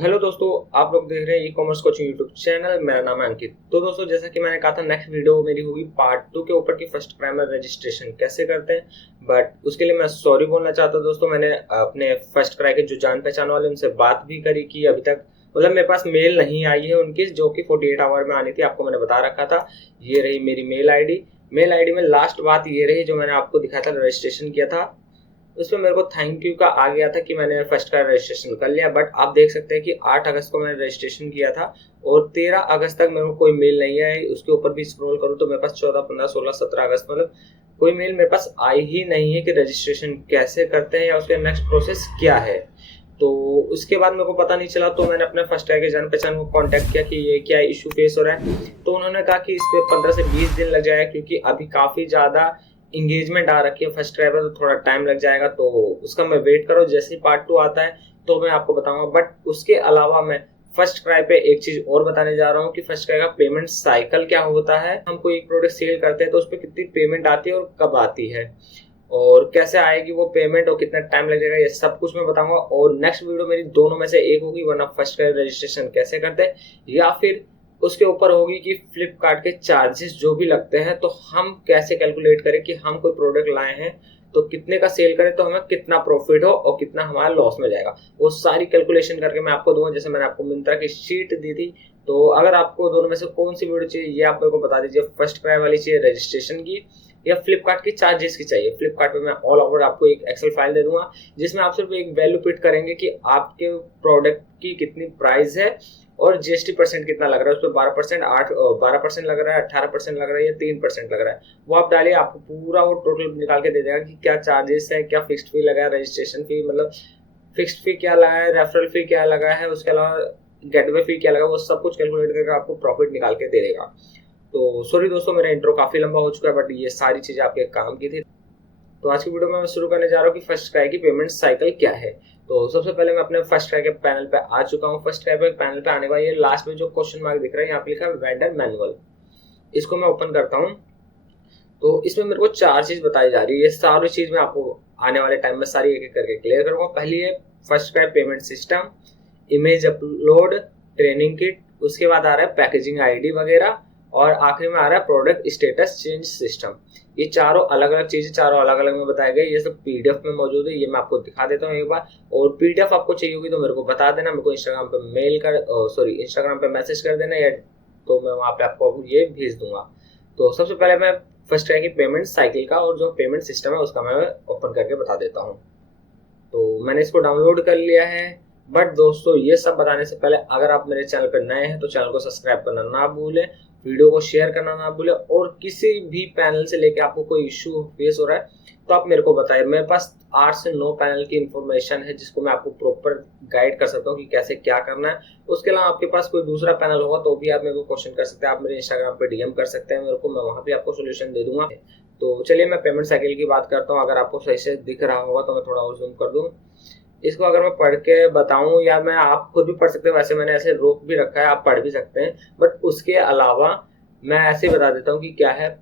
Hello दोस्तों, आप लोग देख रहे हैं e commerce coaching YouTube channel. मेरा नाम है अंकित। तो दोस्तों, जैसा कि मैंने कहा था, नेक्स्ट वीडियो मेरी होगी पार्ट 2 के ऊपर की फर्स्ट क्राई में रजिस्ट्रेशन कैसे करते हैं। बट उसके लिए मैं सॉरी बोलना चाहता हूँ दोस्तों। मैंने अपने फर्स्ट क्राई के जो जान पहचान वाले उनसे बात भी करी कि अभी तक मेरे पास मेल नहीं आई है उनकी, जो कि 48 आवर में आनी थी। आपको मैंने बता रखा था। ये रही मेरी मेल आईडी में लास्ट बात ये रही जो मैंने आपको दिखाया था, रजिस्ट्रेशन किया था। उसमें मेरे को थैंक यू का आ गया था कि मैंने फर्स्ट का रजिस्ट्रेशन कर लिया। बट आप देख सकते हैं कि 8 अगस्त को मैंने रजिस्ट्रेशन किया था और 13 अगस्त तक मेरे को कोई मेल नहीं आई। उसके ऊपर भी स्क्रॉल करूँ तो मेरे पास 14, 15, 16, 17 अगस्त कोई मेल मेरे पास आई ही नहीं है कि रजिस्ट्रेशन कैसे करते हैं या उसके नेक्स्ट प्रोसेस क्या है। तो उसके बाद मेरे को पता नहीं चला, तो मैंने अपने फर्स्ट के जान पहचान को कांटेक्ट किया कि ये क्या इशू फेस हो रहा है। तो उन्होंने कहा कि इस पे 15 से 20 दिन लग जाएगा, क्योंकि अभी काफ़ी ज़्यादा इंगेजमेंट आ रखी है फर्स्ट ट्राई पर, तो थोड़ा टाइम लग जाएगा। तो उसका मैं वेट करो, जैसे ही पार्ट 2 आता है तो मैं आपको बताऊंगा। बट उसके अलावा मैं फर्स्ट क्राई पे एक चीज और बताने जा रहा हूँ कि फर्स्ट क्राई का पेमेंट साइकिल क्या होता है। हम कोई एक प्रोडक्ट सेल करते हैं तो उस पर कितनी पेमेंट आती है और कब आती है और कैसे आएगी वो पेमेंट और कितना टाइम लग जाएगा, ये सब कुछ मैं बताऊंगा। और नेक्स्ट वीडियो मेरी दोनों में से एक होगी, वरना फर्स्ट क्राई रजिस्ट्रेशन कैसे करते हैं, या फिर उसके ऊपर होगी कि फ्लिपकार्ट के चार्जेस जो भी लगते हैं तो हम कैसे कैलकुलेट करें कि हम कोई प्रोडक्ट लाए हैं तो कितने का सेल करें तो हमें कितना प्रॉफिट हो और कितना हमारा लॉस में जाएगा। वो सारी कैलकुलेशन करके मैं आपको दूंगा, जैसे मैंने आपको मिंत्रा की शीट दी थी। तो अगर आपको दोनों में से कौन सी वीडियो चाहिए ये आप मेरे को बता दीजिए। फर्स्ट क्राई वाली चाहिए रजिस्ट्रेशन की, या फ्लिपकार्ट की चार्जेस की चाहिए। फ्लिपकार्ट पे मैं ऑल ओवर आपको एक एक्सेल फाइल दे दूंगा जिसमें आप सिर्फ एक वैल्यू पिट करेंगे कि आपके प्रोडक्ट की कितनी प्राइस है और जीएसटी परसेंट कितना लग रहा है। उस पर 12%, 12% लग रहा है, 18% लग रहा है या 3% लग रहा है। वो आप डालिए, आपको पूरा वो टोटल निकाल के दे देगा कि क्या चार्जेस है, क्या फिक्स्ड फी लगा है, रजिस्ट्रेशन फी फिक्स्ड फी क्या लगा है, रेफरल फी क्या लगा है, उसके अलावा गेटवे फी क्या लगा, वो सब कुछ कैलकुलेट करके आपको प्रॉफिट निकाल के दे देगा। तो सॉरी दोस्तों, मेरा इंट्रो काफी लंबा हो चुका है, बट ये सारी चीजें आपके काम की थी। तो आज की वीडियो में मैं शुरू करने जा रहा हूँ कि फर्स्ट क्राई की पेमेंट साइकिल क्या है। तो सबसे पहले मैं अपने फर्स्ट क्राई के पैनल पे आ चुका हूँ। फर्स्ट क्राई पे पैनल पे आने के बाद ये लास्ट में जो क्वेश्चन मार्क दिख रहा है, यहाँ पे लिखा है वेंडर मैनुअल। इसको मैं ओपन करता हूँ तो इसमें मेरे को 4 चीज बताई जा रही है। ये सारी चीज मैं आपको आने वाले टाइम में सारी एक एक करके क्लियर करूंगा। पहली है first cry payment system, image upload, training kit, उसके बाद आ रहा है पैकेजिंग आईडी वगैरह, और आखिरी में आ रहा है प्रोडक्ट स्टेटस चेंज सिस्टम। ये चारों अलग अलग चीजें, चारों अलग अलग में बताए गए। ये सब पीडीएफ में मौजूद है, ये मैं आपको दिखा देता हूँ एक बार। और पीडीएफ आपको चाहिए होगी तो मेरे को बता देना, मेरे को इंस्टाग्राम पे मैसेज कर देना, या तो मैं वहाँ पे आपको ये भेज दूंगा। तो सबसे पहले मैं फर्स्ट है कि पेमेंट साइकिल का और जो पेमेंट सिस्टम है उसका मैं ओपन करके बता देता हूँ। तो मैंने इसको डाउनलोड कर लिया है। बट दोस्तों, ये सब बताने से पहले अगर आप मेरे चैनल पर नए हैं तो चैनल को सब्सक्राइब करना ना भूलें, वीडियो को शेयर करना ना भूलें, और किसी भी पैनल से लेके आपको कोई इश्यू फेस हो रहा है तो आप मेरे को बताइए। मेरे पास 8 से 9 पैनल की इंफॉर्मेशन है जिसको मैं आपको प्रॉपर गाइड कर सकता हूँ कि कैसे क्या करना है। उसके अलावा आपके पास कोई दूसरा पैनल होगा तो भी आप मेरे को क्वेश्चन कर सकते हैं। आप मेरे इंस्टाग्राम पे डीएम कर सकते हैं मेरे को, मैं वहाँ भी आपको सोल्यूशन दे दूंगा। तो चलिए मैं पेमेंट साइकिल की बात करता हूँ। अगर आपको सही से दिख रहा होगा तो मैं थोड़ा और जूम कर दूँ। इसको अगर मैं पढ़ के बताऊं, या मैं आप खुद भी पढ़ सकते हैं, वैसे मैंने ऐसे रोक भी रखा है, आप पढ़ भी सकते हैं। बट उसके अलावा मैं ऐसे बता देता हूँ कि क्या है।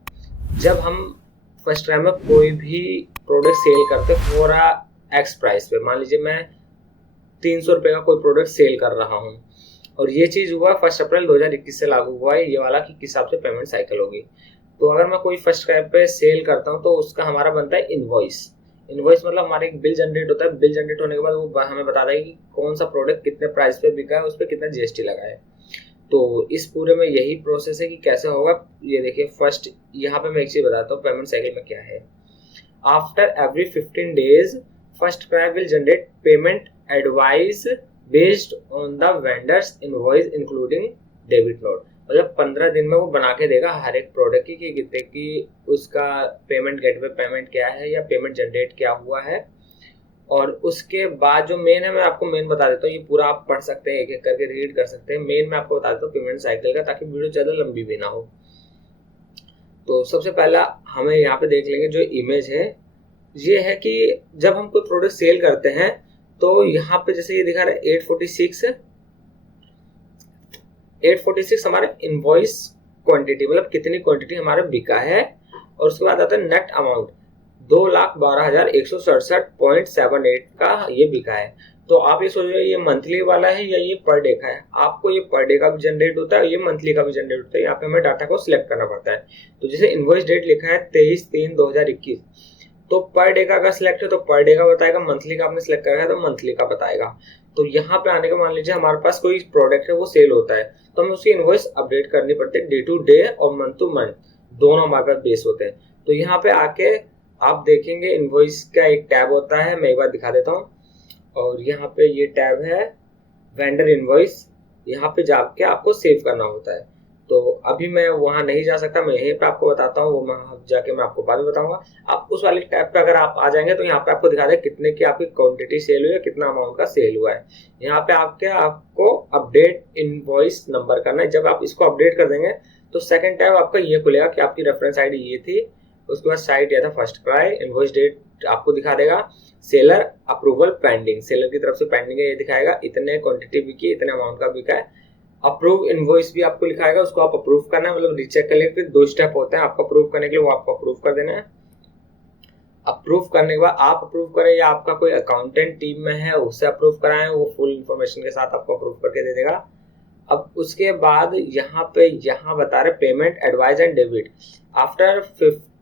जब हम फर्स्ट टाइम में कोई भी प्रोडक्ट सेल करते हैं फॉर एक्स प्राइस पे, मान लीजिए मैं 300 रुपये का कोई प्रोडक्ट सेल कर रहा हूँ और ये चीज़ हुआ 1 अप्रैल 2021 से लागू हुआ है ये वाला कि किस हिसाब से पेमेंट साइकिल होगी। तो अगर मैं कोई फर्स्ट टाइम पे सेल करता हूँ तो उसका हमारा बनता है इनवॉइस। इनवॉइस मतलब हमारे एक बिल जनरेट होता है। बिल जनरेट होने के बाद वो हमें बताता है कि कौन सा प्रोडक्ट कितने प्राइस पे बिका है, उस पर कितना जीएसटी लगा है। तो इस पूरे में यही प्रोसेस है कि कैसे होगा। ये देखिए, फर्स्ट यहाँ पे मैं एक चीज बताता हूँ पेमेंट साइकिल में क्या है। After every 15 days first cry will generate payment advice based on the vendors invoice including debit note. मतलब 15 दिन में वो बना के देगा हर एक प्रोडक्ट की कि कितने की उसका पेमेंट गेटवे पेमेंट क्या है या पेमेंट जनरेट क्या हुआ है। और उसके बाद जो मेन है, मैं आपको मेन बता देता हूँ। ये पूरा आप पढ़ सकते हैं, एक एक करके रीड कर सकते हैं। मेन मैं आपको बता देता हूँ पेमेंट साइकिल का, ताकि वीडियो ज़्यादा लंबी भी ना हो। तो सबसे पहला हमें यहाँ पे देख लेंगे जो इमेज है। ये है कि जब हम कोई प्रोडक्ट सेल करते हैं तो यहाँ पे जैसे ये दिखा रहा है 846 हमारे इनवॉइस क्वांटिटी, मतलब कितनी क्वांटिटी हमारा बिका है। और उसके बाद आता है नेट अमाउंट, 2,12,167.78 का ये बिका है। तो आप ये सोच रहे हो ये मंथली वाला है या ये पर डे का है। आपको ये पर डे का भी जनरेट होता है, ये मंथली का भी जनरेट होता है। यहाँ पे हमें डाटा को सिलेक्ट करना पड़ता है। तो जैसे इनवॉइस डेट लिखा है 23/3/2021, तो पर डे का अगर सिलेक्ट है तो पर डे का बताएगा, मंथली का आपने सिलेक्ट करा है तो मंथली का बताएगा। तो यहाँ पे आने के मान लीजिए हमारे पास कोई प्रोडक्ट है वो सेल होता है, तो हमें उसकी इनवॉइस अपडेट करनी पड़ती है। डे टू डे और मंथ टू मंथ दोनों हमारे पास बेस होते हैं। तो यहाँ पे आके आप देखेंगे इनवॉइस का एक टैब होता है, मैं एक बार दिखा देता हूँ। और यहाँ पे ये टैब है वेंडर इनवॉइस, यहाँ पे जाके आपको सेव करना होता है। तो अभी मैं वहां नहीं जा सकता, मैं यहीं पे आपको बताता हूँ, वो मैं जाके मैं आपको बाद में बताऊंगा। आप उस वाले टैब पे अगर आप आ जाएंगे तो यहाँ पे आपको दिखा दे कितने की आपकी क्वांटिटी सेल हुई है, कितना अमाउंट का सेल हुआ है। यहाँ पे आपको अपडेट इनवॉइस नंबर करना है। जब आप इसको अपडेट कर देंगे तो सेकंड टैब आपका ये खुलेगा कि आपकी रेफरेंस आईडी ये थी, उसके बाद साइट यह था फर्स्ट क्राई, इनवॉइस डेट आपको दिखा देगा, सेलर अप्रूवल पेंडिंग, सेलर की तरफ से पेंडिंग है ये दिखाएगा, इतने क्वांटिटी बिकी, इतने अमाउंट का बिका है। अप्रूव इनवॉइस भी आपको लिखाएगा, उसको आप अप्रूव करना है, मतलब रीचेक कर लेंगे। दो स्टेप होते हैं आपको अप्रूव करने के लिए, वो आपको अप्रूव कर देना है। अप्रूव करने के बाद आप अप्रूव करें या आपका कोई अकाउंटेंट टीम में है उससे अप्रूव कराएं, वो फुल इंफॉर्मेशन के साथ आपको अप्रूव करके दे देगा। अब उसके बाद यहाँ बता रहे payment advice and debit.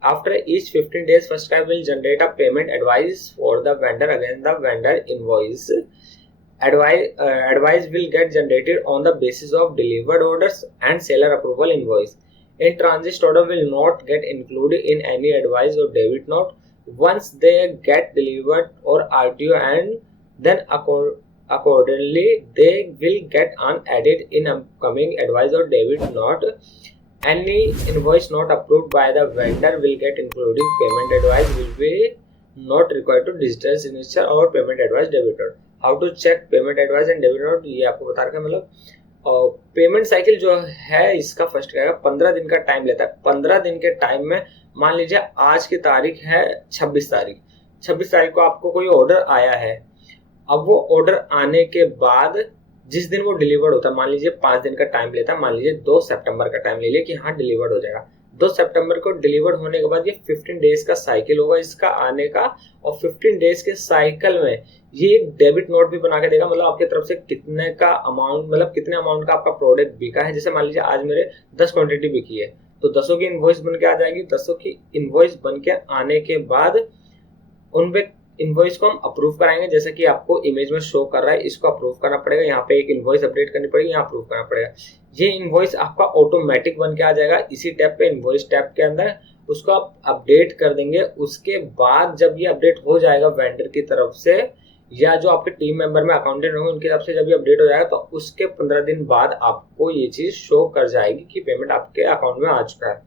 After each 15 days first cry will generate a payment advice for the vendor against the vendor invoice. Advice will get generated on the basis of delivered orders and seller approval invoice. In transit order will not get included in any advice or debit note once they get delivered or RTO, and then accordingly they will get unadded in upcoming advice or debit note. Any invoice not approved by the vendor will get including payment advice will be not required to digital signature or payment advice debit note. How to check payment advice and debit note ये आपको बता रखा है। मतलब payment cycle जो है इसका first क्या है, 15 दिन का टाइम लेता है। 15 दिन के टाइम में मान लीजिए आज की तारीख है 26 तारीख, 26 तारीख को आपको कोई ऑर्डर आया है। अब वो ऑर्डर आने के बाद जिस दिन वो डिलीवर्ड होता है, मान लीजिए 5 दिन का टाइम लेता है, मान लीजिए 2 सितंबर का टाइम ले लिया कि हाँ डिलीवर्ड हो जाएगा। 2 सितंबर को डिलीवर्ड होने के बाद ये 15 डेज का साइकिल होगा इसका आने का, और 15 डेज के साइकिल में ये एक डेबिट नोट भी बना के देगा, मतलब आपकी तरफ से कितने का अमाउंट, मतलब कितने अमाउंट का आपका प्रोडक्ट बिका है। जैसे मान लीजिए आज मेरे 10 क्वांटिटी बिकी है तो 10 की इनवॉइस बन के आ जाएगी। 10 की इनवॉइस बन के आने के बाद उन पे इनवॉइस को हम अप्रूव कराएंगे, जैसे कि आपको इमेज में शो कर रहा है, इसको अप्रूव करना पड़ेगा। यहाँ पे एक इनवॉइस अपडेट करनी पड़ेगी, यहाँ अप्रूव करना पड़ेगा। ये इनवॉइस आपका ऑटोमेटिक बन के आ जाएगा इसी टैब पे, इनवॉइस टैब के अंदर उसको आप अपडेट कर देंगे। उसके बाद जब ये अपडेट हो जाएगा वेंडर की तरफ से या जो आपके टीम मेंबर में अकाउंटेंट होंगे उनकी तरफ से, जब ये अपडेट हो जाएगा तो उसके 15 दिन बाद आपको ये चीज शो कर जाएगी कि पेमेंट आपके अकाउंट में आ चुका है।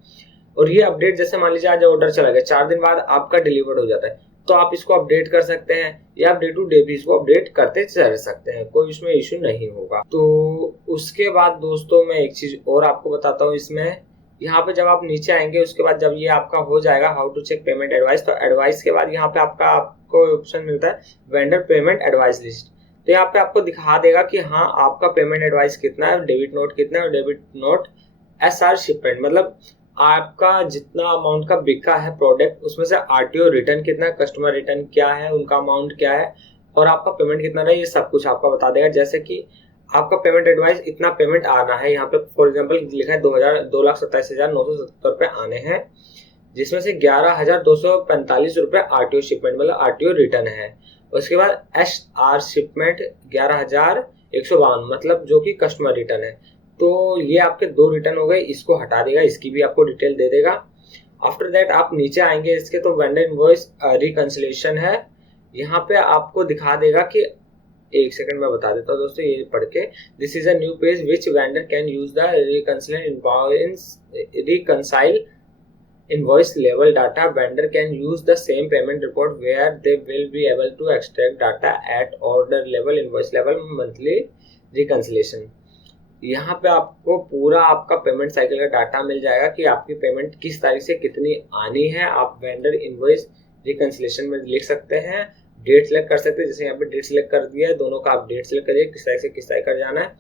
और ये अपडेट जैसे मान लीजिए आज ऑर्डर चला गया, 4 दिन बाद आपका डिलीवर्ड हो जाता है, तो आप इसको अपडेट कर सकते हैं या आप डे टू डे भी इसको अपडेट करते चल सकते हैं, कोई इसमें इश्यू नहीं होगा। तो उसके बाद दोस्तों मैं एक चीज और आपको बताता हूँ इसमें, यहाँ पे जब आप नीचे आएंगे उसके बाद जब ये आपका हो जाएगा how to check payment advice, तो एडवाइस के बाद यहाँ पे आपको ऑप्शन मिलता है वेंडर पेमेंट एडवाइस लिस्ट। तो यहाँ पे आपको दिखा देगा कि हाँ आपका पेमेंट एडवाइस कितना है, डेबिट नोट कितना है, और डेबिट नोट SR शिपमेंट, मतलब आपका जितना अमाउंट का बिका है प्रोडक्ट उसमें से RTO रिटर्न कितना है, कस्टमर रिटर्न क्या है, उनका अमाउंट क्या है, और आपका पेमेंट कितना रहा है, ये सब कुछ आपका बता देगा। जैसे कि आपका पेमेंट एडवाइस इतना पेमेंट आना है, यहाँ पे फॉर एग्जांपल लिखा है 2,27,970 रुपए आने हैं, जिसमें से 11,245 रुपए RTO शिपमेंट मतलब RTO रिटर्न है। उसके बाद SR शिपमेंट 11,152 मतलब जो कि कस्टमर रिटर्न है। तो ये आपके 2 रिटर्न हो गए, इसको हटा देगा, इसकी भी आपको डिटेल दे देगा। आफ्टर दैट आप नीचे आएंगे इसके तो वेंडर इनवॉइस रिकंसिलिएशन है, यहाँ पे आपको दिखा देगा कि एक सेकंड में बता देता हूँ दोस्तों ये पढ़ के, this is a new page which vendor can use the reconcile invoice level data. Vendor can use the same payment report where they will be able to extract data at order level, invoice level, monthly reconciliation. यहाँ पे आपको पूरा आपका payment cycle का data मिल जाएगा कि आपकी payment किस तारीख से कितनी आनी है। आप वेंडर इनवॉइस रिकंसिलिएशन में लिख सकते हैं, डेट सेलेक्ट कर सकते हैं, जैसे यहाँ पे डेट सेलेक्ट कर दिया है, दोनों का आप डेट सेलेक्ट करिए किस तारीख से किस तारीख कर जाना है।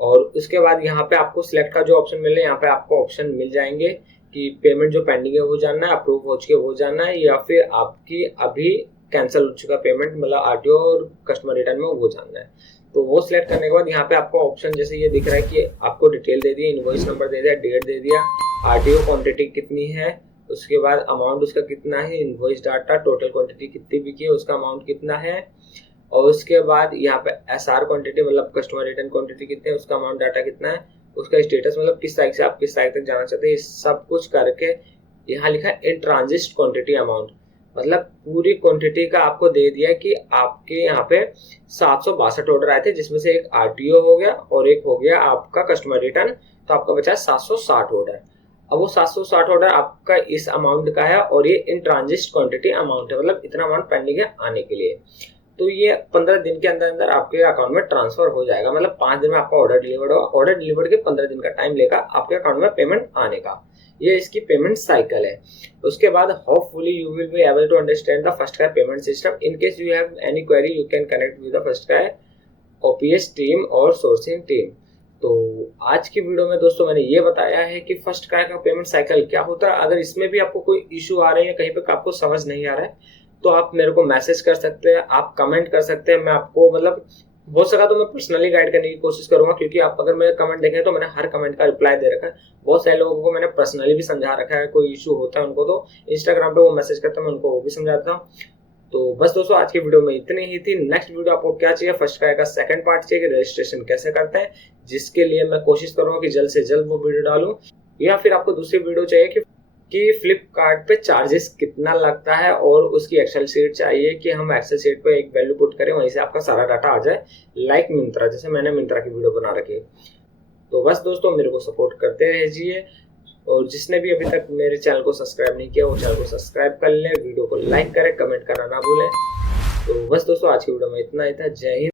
और उसके बाद यहाँ पे आपको सिलेक्ट का जो ऑप्शन मिल रहा है, यहाँ पे आपको ऑप्शन मिल जाएंगे कि पेमेंट जो पेंडिंग है वो जानना है, अप्रूव हो चुके वो जानना है, या फिर आपकी अभी कैंसिल हो चुका पेमेंट, मतलब आरटीओ और कस्टमर रिटर्न में वो जानना है। तो वो सिलेक्ट करने के बाद यहाँ पे आपको ऑप्शन जैसे ये दिख रहा है कि आपको डिटेल दे दिया, इनवॉइस नंबर दे दिया, डेट दे दिया, आरटीओ क्वांटिटी कितनी है, उसके बाद अमाउंट उसका कितना है, इनवॉइस डाटा, टोटल क्वांटिटी कितनी बिकी है, उसका अमाउंट कितना है, और उसके बाद यहाँ पे एसआर क्वांटिटी मतलब कस्टमर रिटर्न क्वांटिटी कितनी है, उसका अमाउंट डाटा कितना है, उसका स्टेटस मतलब किस तारीख से आप किस तारीख तक जाना चाहते हैं, सब कुछ करके यहाँ लिखा है इन ट्रांजिट क्वांटिटी अमाउंट, मतलब पूरी क्वांटिटी का आपको दे दिया कि आपके यहाँ पे 762 ऑर्डर आए थे, जिसमें से एक आरटीओ हो गया और एक हो गया आपका कस्टमर रिटर्न, तो आपका बचा 760 ऑर्डर। अब वो 760 ऑर्डर आपका इस अमाउंट का है और ये इन ट्रांजिट क्वांटिटी अमाउंट है, मतलब इतना अमाउंट पेंडिंग है आने के लिए। तो ये 15 दिन के अंदर अंदर आपके अकाउंट में ट्रांसफर हो जाएगा, मतलब 5 दिन में आपका ऑर्डर डिलीवर्ड होगा। ऑर्डर डिलीवर्ड के 15 दिन का टाइम लेगा आपके अकाउंट में पेमेंट आने का। ये इसकी पेमेंट साइकिल है। उसके बाद hopefully you will be able to understand the FirstCry payment system. In case you have any query you can connect with the FirstCry ops team और सोर्सिंग टीम। तो आज की वीडियो में दोस्तों मैंने ये बताया है कि फर्स्टक्राई का पेमेंट साइकिल क्या होता है। अगर इसमें भी आपको कोई इशू आ रहा है या कहीं पे आपको समझ नहीं आ रहा है तो आप मेरे को मैसेज कर सकते हैं, आप कमेंट कर सकते हैं। मैं आपको मतलब हो सका तो मैं पर्सनली गाइड करने की कोशिश करूंगा, क्योंकि आप अगर मेरे कमेंट देखें तो मैंने हर कमेंट का रिप्लाई दे रखा है। बहुत सारे लोगों को मैंने पर्सनली भी समझा रखा है, कोई इशू होता है उनको तो इंस्टाग्राम पे वो मैसेज करते हैं, मैं उनको वो भी समझाता हूँ। तो बस दोस्तों आज की वीडियो में इतनी ही थी। नेक्स्ट वीडियो आपको क्या चाहिए, फर्स्टक्राई का सेकंड पार्ट चाहिए कि रजिस्ट्रेशन कैसे करते हैं, जिसके लिए मैं कोशिश करूंगा कि जल्द से जल्द वो वीडियो डालूं। या फिर आपको दूसरी वीडियो चाहिए कि फ्लिपकार्ट पे चार्जेस कितना लगता है और उसकी एक्सेल शीट चाहिए कि हम एक्सेल शीट पे एक वैल्यू पुट करें, वहीं से आपका सारा डाटा आ जाए, लाइक मिंत्रा, जैसे मैंने मिंत्रा की वीडियो बना रखी है। तो बस दोस्तों मेरे को सपोर्ट करते रहिए, और जिसने भी अभी तक मेरे चैनल को सब्सक्राइब नहीं किया वो चैनल को सब्सक्राइब कर ले, वीडियो को लाइक करें, कमेंट करना ना भूलें। तो बस दोस्तों आज की वीडियो में इतना ही था। जय हिंद।